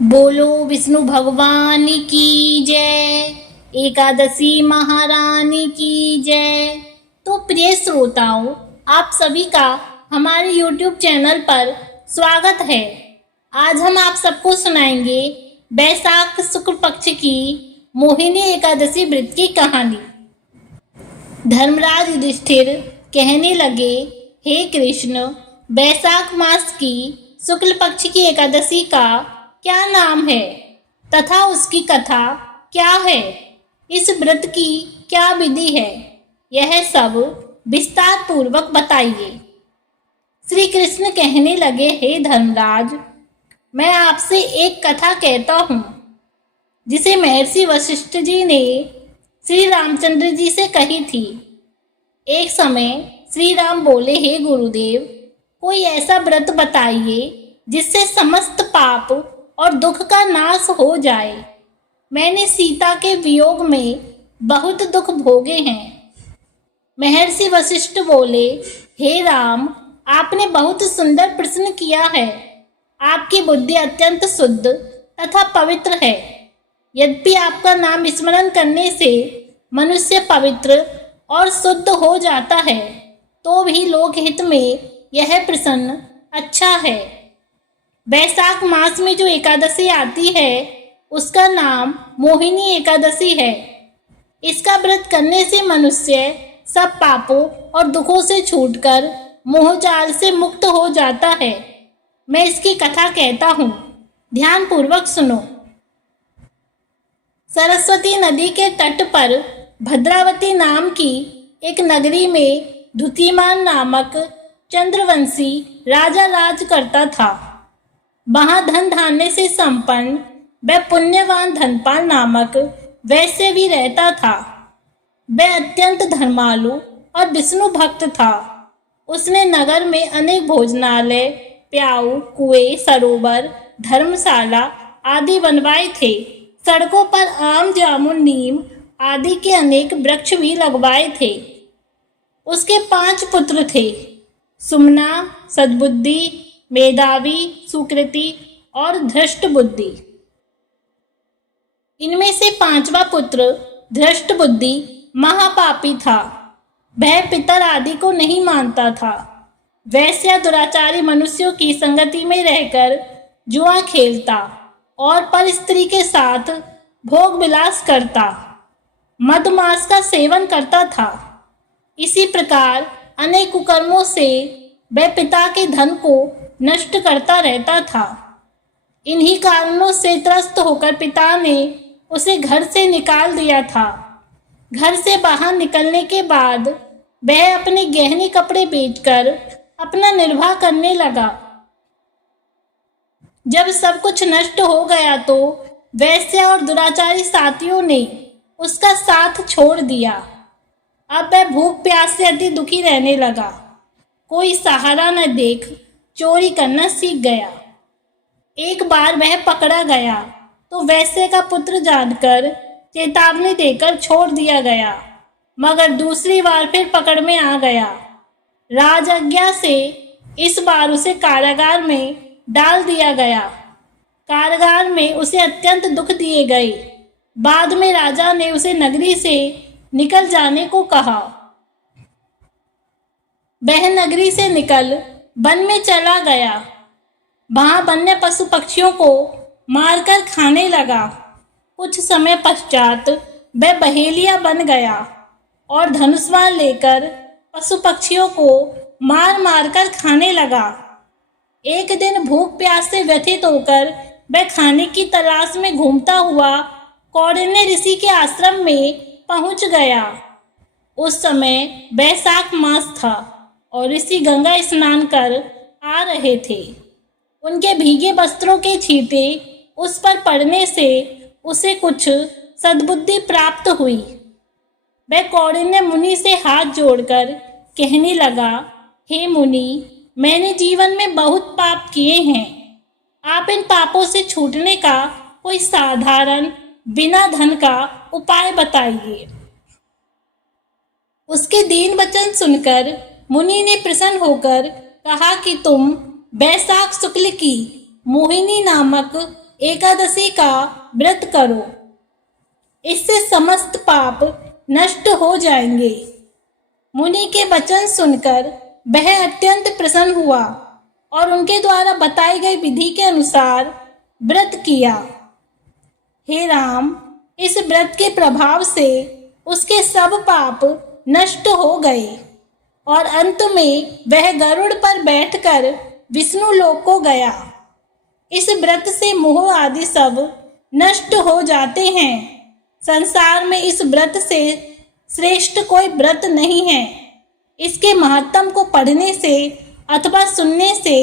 बोलो विष्णु भगवान की जय। एकादशी महारानी की जय। तो प्रिय श्रोताओं, आप सभी का हमारे YouTube चैनल पर स्वागत है। आज हम आप सबको सुनाएंगे बैसाख शुक्ल पक्ष की मोहिनी एकादशी व्रत की कहानी। धर्मराज युधिष्ठिर कहने लगे, हे कृष्ण, बैसाख मास की शुक्ल पक्ष की एकादशी का क्या नाम है तथा उसकी कथा क्या है? इस व्रत की क्या विधि है? यह सब विस्तार पूर्वक बताइए। श्री कृष्ण कहने लगे, हे धर्मराज, मैं आपसे एक कथा कहता हूँ जिसे महर्षि वशिष्ठ जी ने श्री रामचंद्र जी से कही थी। एक समय श्री राम बोले, हे गुरुदेव, कोई ऐसा व्रत बताइए जिससे समस्त पाप और दुख का नाश हो जाए। मैंने सीता के वियोग में बहुत दुख भोगे हैं। महर्षि वशिष्ठ बोले, हे राम, आपने बहुत सुंदर प्रश्न किया है। आपकी बुद्धि अत्यंत शुद्ध तथा पवित्र है। यद्यपि आपका नाम स्मरण करने से मनुष्य पवित्र और शुद्ध हो जाता है, तो भी लोकहित में यह प्रश्न अच्छा है। बैसाख मास में जो एकादशी आती है उसका नाम मोहिनी एकादशी है। इसका व्रत करने से मनुष्य सब पापों और दुखों से छूटकर मोहजाल से मुक्त हो जाता है। मैं इसकी कथा कहता हूँ, ध्यान पूर्वक सुनो। सरस्वती नदी के तट पर भद्रावती नाम की एक नगरी में द्युतिमान नामक चंद्रवंशी राजा राज करता था। वहाँ धन धान्य से संपन्न वह पुण्यवान धनपाल नामक वैश्य भी रहता था। वह अत्यंत धर्मालु और विष्णु भक्त था। उसने नगर में अनेक भोजनालय, प्याऊ, कुएं, सरोवर, धर्मशाला आदि बनवाए थे। सड़कों पर आम, जामुन, नीम आदि के अनेक वृक्ष भी लगवाए थे। उसके 5 पुत्र थे, सुमना, सद्बुद्धि, मेधावी, सुकृति और धृष्ट बुद्धि। इनमें से 5वां पुत्र धृष्ट बुद्धि महापापी था। वह पितर आदि को नहीं मानता था। वैश्य दुराचारी मनुष्यों की संगति में रहकर जुआ खेलता और पर स्त्री के साथ भोग विलास करता, मद मांस का सेवन करता था। इसी प्रकार अनेक कुकर्मों से वह पिता के धन को नष्ट करता रहता था। इन्हीं कारणों से त्रस्त होकर पिता ने उसे घर से निकाल दिया था। घर से बाहर निकलने के बाद वह अपने गहने कपड़े बेचकर अपना निर्वाह करने लगा। जब सब कुछ नष्ट हो गया तो वैश्य और दुराचारी साथियों ने उसका साथ छोड़ दिया। अब वह भूख प्यास से अति दुखी रहने लगा। कोई सहारा न देख चोरी करना सीख गया। एक बार वह पकड़ा गया तो वैश्य का पुत्र जानकर चेतावनी देकर छोड़ दिया गया, मगर दूसरी बार फिर पकड़ में आ गया। राजज्ञा से इस बार उसे कारागार में डाल दिया गया। कारागार में उसे अत्यंत दुख दिए गए। बाद में राजा ने उसे नगरी से निकल जाने को कहा। वह नगरी से निकल वन में चला गया। वहां वन्य पशु पक्षियों को मारकर खाने लगा। कुछ समय पश्चात वह बहेलिया बन गया और धनुष्वान लेकर पशु पक्षियों को मार मार कर खाने लगा। एक दिन भूख प्यास से व्यथित होकर वह खाने की तलाश में घूमता हुआ कौंडिन्य ऋषि के आश्रम में पहुंच गया। उस समय बैसाख मास था और ऋषि गंगा स्नान कर आ रहे थे। उनके भीगे वस्त्रों के छींटे उस पर पड़ने से उसे कुछ सद्बुद्धि प्राप्त हुई। वह कौंडिन्य मुनि से हाथ जोड़कर कहने लगा, हे मुनि, मैंने जीवन में बहुत पाप किए हैं। आप इन पापों से छूटने का कोई साधारण बिना धन का उपाय बताइए। उसके दीन वचन सुनकर मुनि ने प्रसन्न होकर कहा कि तुम बैसाख शुक्ल की मोहिनी नामक एकादशी का व्रत करो, इससे समस्त पाप नष्ट हो जाएंगे। मुनि के वचन सुनकर वह अत्यंत प्रसन्न हुआ और उनके द्वारा बताई गई विधि के अनुसार व्रत किया। हे राम, इस व्रत के प्रभाव से उसके सब पाप नष्ट हो गए और अंत में वह गरुड़ पर बैठकर विष्णु लोक को गया। इस व्रत से मोह आदि सब नष्ट हो जाते हैं। संसार में इस व्रत से श्रेष्ठ कोई व्रत नहीं है। इसके महत्तम को पढ़ने से अथवा सुनने से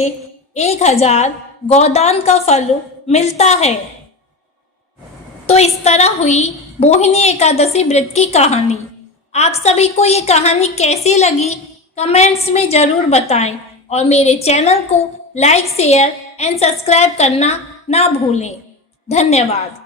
1000 गोदान का फल मिलता है। तो इस तरह हुई मोहिनी एकादशी व्रत की कहानी। आप सभी को ये कहानी कैसी लगी कमेंट्स में ज़रूर बताएं और मेरे चैनल को लाइक, शेयर एंड सब्सक्राइब करना ना भूलें। धन्यवाद।